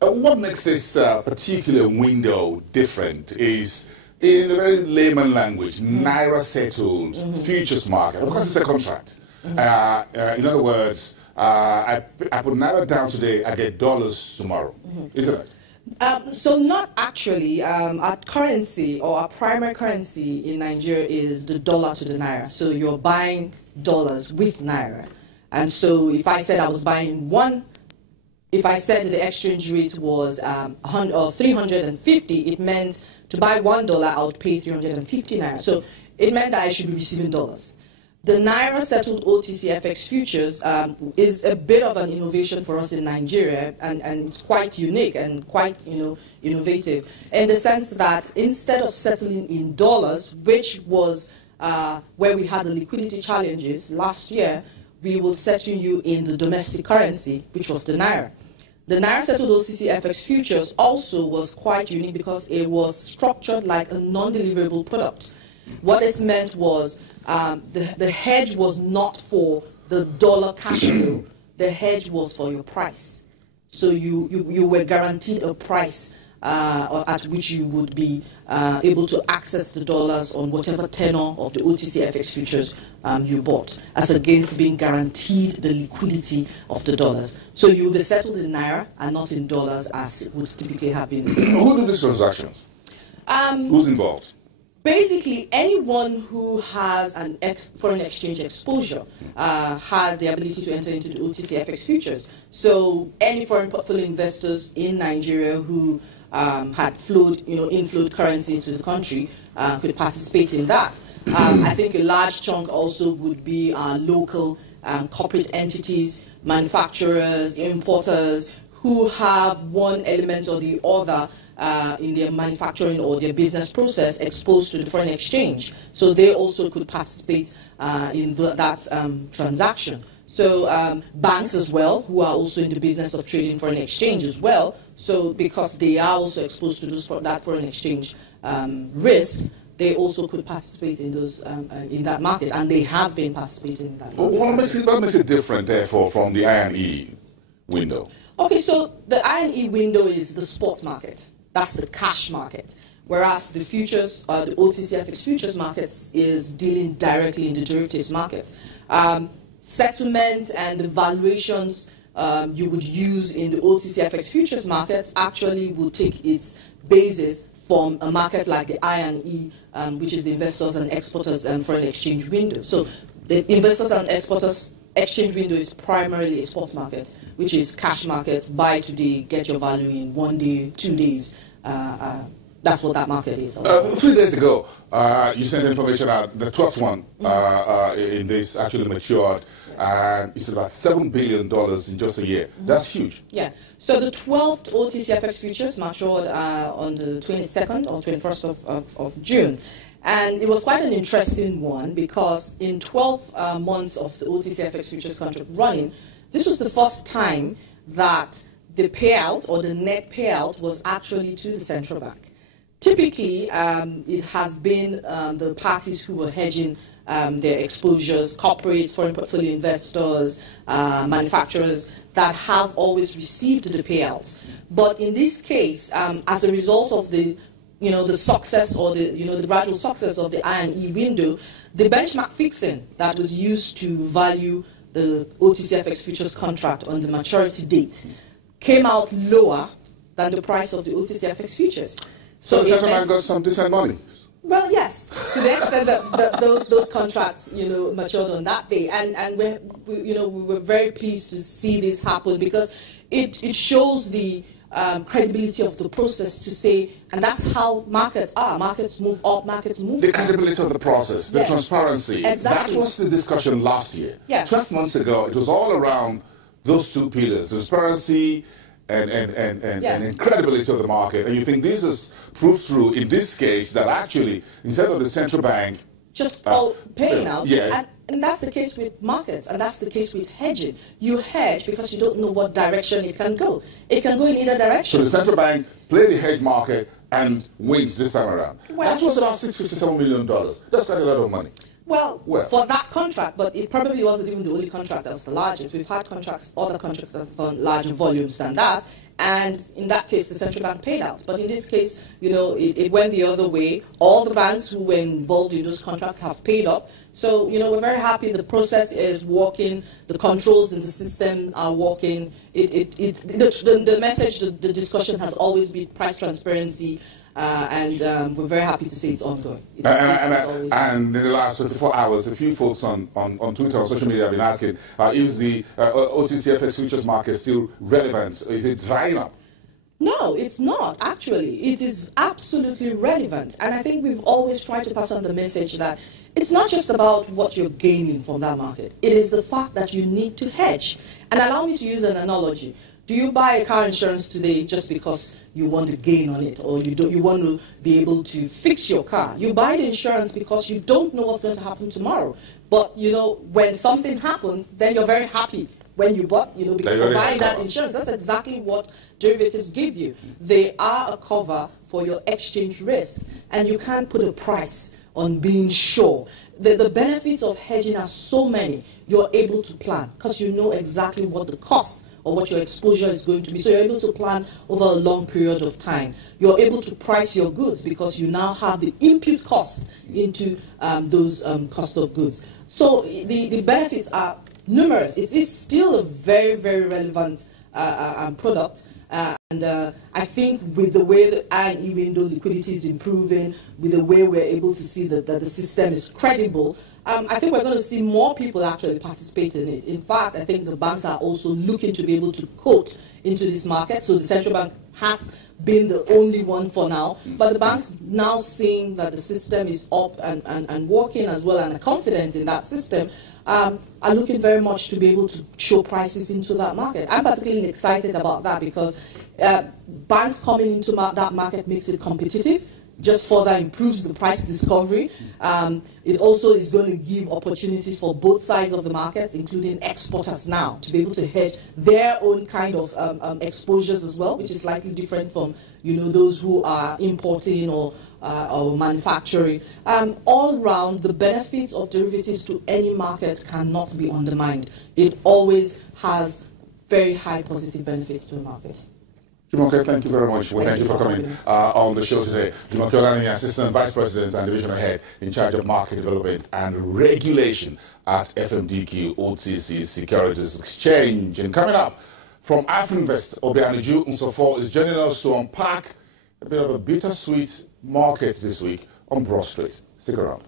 What makes this particular window different is, in a very layman language, Naira settled futures market. Of course, it's a contract. In other words, I put Naira down today, I get dollars tomorrow. Isn't it? So not actually. Our currency, or our primary currency in Nigeria, is the dollar to the Naira. So you're buying dollars with Naira. And so if I said I was buying if I said the exchange rate was 350, it meant to buy $1, I would pay 350 Naira. So it meant that I should be receiving dollars. The Naira settled OTC FX futures is a bit of an innovation for us in Nigeria, and it's quite unique and quite innovative in the sense that instead of settling in dollars, which was where we had the liquidity challenges last year, we will settle you in the domestic currency, which was the Naira. The Naira settled OTC FX futures also was quite unique because it was structured like a non-deliverable product. What this meant was the hedge was not for the dollar cash flow. The hedge was for your price. So you were guaranteed a price at which you would be able to access the dollars on whatever tenor of the OTC FX futures you bought, as against being guaranteed the liquidity of the dollars. So you'll be settled in Naira and not in dollars as it would typically have been. Who do these transactions? Who's involved? Basically, anyone who has an foreign exchange exposure had the ability to enter into the OTC FX futures. So any foreign portfolio investors in Nigeria who had inflowed currency into the country could participate in that. I think a large chunk also would be local corporate entities, manufacturers, importers, who have one element or the other in their manufacturing or their business process exposed to the foreign exchange. So they also could participate in that transaction. So banks as well, who are also in the business of trading foreign exchange as well. So because they are also exposed to that foreign exchange risk, they also could participate in those in that market, and they have been participating in that market. What makes it different, therefore, from the I&E window? Okay, so the I&E window is the spot market. That's the cash market. Whereas the futures, the OTC FX futures markets is dealing directly in the derivatives market. Settlement and the valuations you would use in the OTC FX futures markets actually will take its basis from a market like the I&E, which is the investors and exporters foreign exchange window. So the investors and exporters exchange window is primarily a spot market, which is cash markets, buy today, get your value in 1 day, 2 days. That's what that market is. 3 days ago, you sent information out, the 12th one in this actually matured, and it's about $7 billion in just a year. That's huge. Yeah. So the 12th OTC FX futures matured on the 22nd or 21st of June. And it was quite an interesting one because in 12 months of the OTC FX futures contract running, this was the first time that the payout or the net payout was actually to the central bank. Typically, it has been the parties who were hedging their exposures, corporates, foreign portfolio investors, manufacturers, that have always received the payouts. But in this case, as a result of the success or the gradual success of the I&E window, the benchmark fixing that was used to value the OTC FX futures contract on the maturity date came out lower than the price of the OTC FX futures. So the central bank got some decent money. Well, yes, to the extent that those contracts matured on that day, and we were very pleased to see this happen because it shows the credibility of the process to say, and that's how markets are. Markets move up, markets move The down. credibility of the process, the transparency. Exactly. That was the discussion last year. Yeah. 12 months ago, it was all around those two pillars, transparency and credibility of the market. And you think this is proved through in this case that actually, instead of the central bank just paying out. Yes. And that's the case with markets, and that's the case with hedging. You hedge because you don't know what direction it can go. It can go in either direction. So the central bank played the hedge market and wins this time around. Well, that was about $657 million. That's quite a lot of money. Well, for that contract, but it probably wasn't even the only contract that was the largest. We've had contracts, other contracts that have done larger volumes than that, And in that case, the central bank paid out. But in this case, it went the other way. All the banks who were involved in those contracts have paid up. So, we're very happy the process is working. The controls in the system are working. The message, the discussion has always been price transparency. And we're very happy to say it's ongoing. And in the last 24 hours, a few folks on Twitter or social media have been asking, is the OTC FX futures market still relevant? Is it drying up? No, it's not, actually. It is absolutely relevant. And I think we've always tried to pass on the message that it's not just about what you're gaining from that market. It is the fact that you need to hedge. And allow me to use an analogy. Do you buy a car insurance today just because you want to gain on it, or you want to be able to fix your car? You buy the insurance because you don't know what's going to happen tomorrow. But, when something happens, then you're very happy when you bought, because you buy that insurance. That's exactly what derivatives give you. They are a cover for your exchange risk, and you can't put a price on being sure. The benefits of hedging are so many. You're able to plan because you know exactly what the cost or what your exposure is going to be. So you're able to plan over a long period of time. You're able to price your goods because you now have the input cost into those cost of goods. So the benefits are numerous. It is still a very, very relevant product. And I think with the way the IE window liquidity is improving, with the way we're able to see that the system is credible, I think we're going to see more people actually participate in it. In fact, I think the banks are also looking to be able to quote into this market. So the central bank has been the only one for now. But the banks now seeing that the system is up and working as well and are confident in that system, are looking very much to be able to show prices into that market. I'm particularly excited about that because banks coming into that market makes it competitive, just further improves the price discovery. It also is going to give opportunities for both sides of the market, including exporters now, to be able to hedge their own kind of exposures as well, which is slightly different from those who are importing or manufacturing. All round, the benefits of derivatives to any market cannot be undermined. It always has very high positive benefits to the market. Jumoke, thank you very much. Well, thank you for coming on the show today. Jumoke Olani, Assistant Vice President and Divisional Head in charge of Market Development and Regulation at FMDQ OTC Securities Exchange. And coming up from Afrinvest, Obianiju Nsofo is joining us to unpack a bit of a bittersweet market this week on Broad Street. Stick around.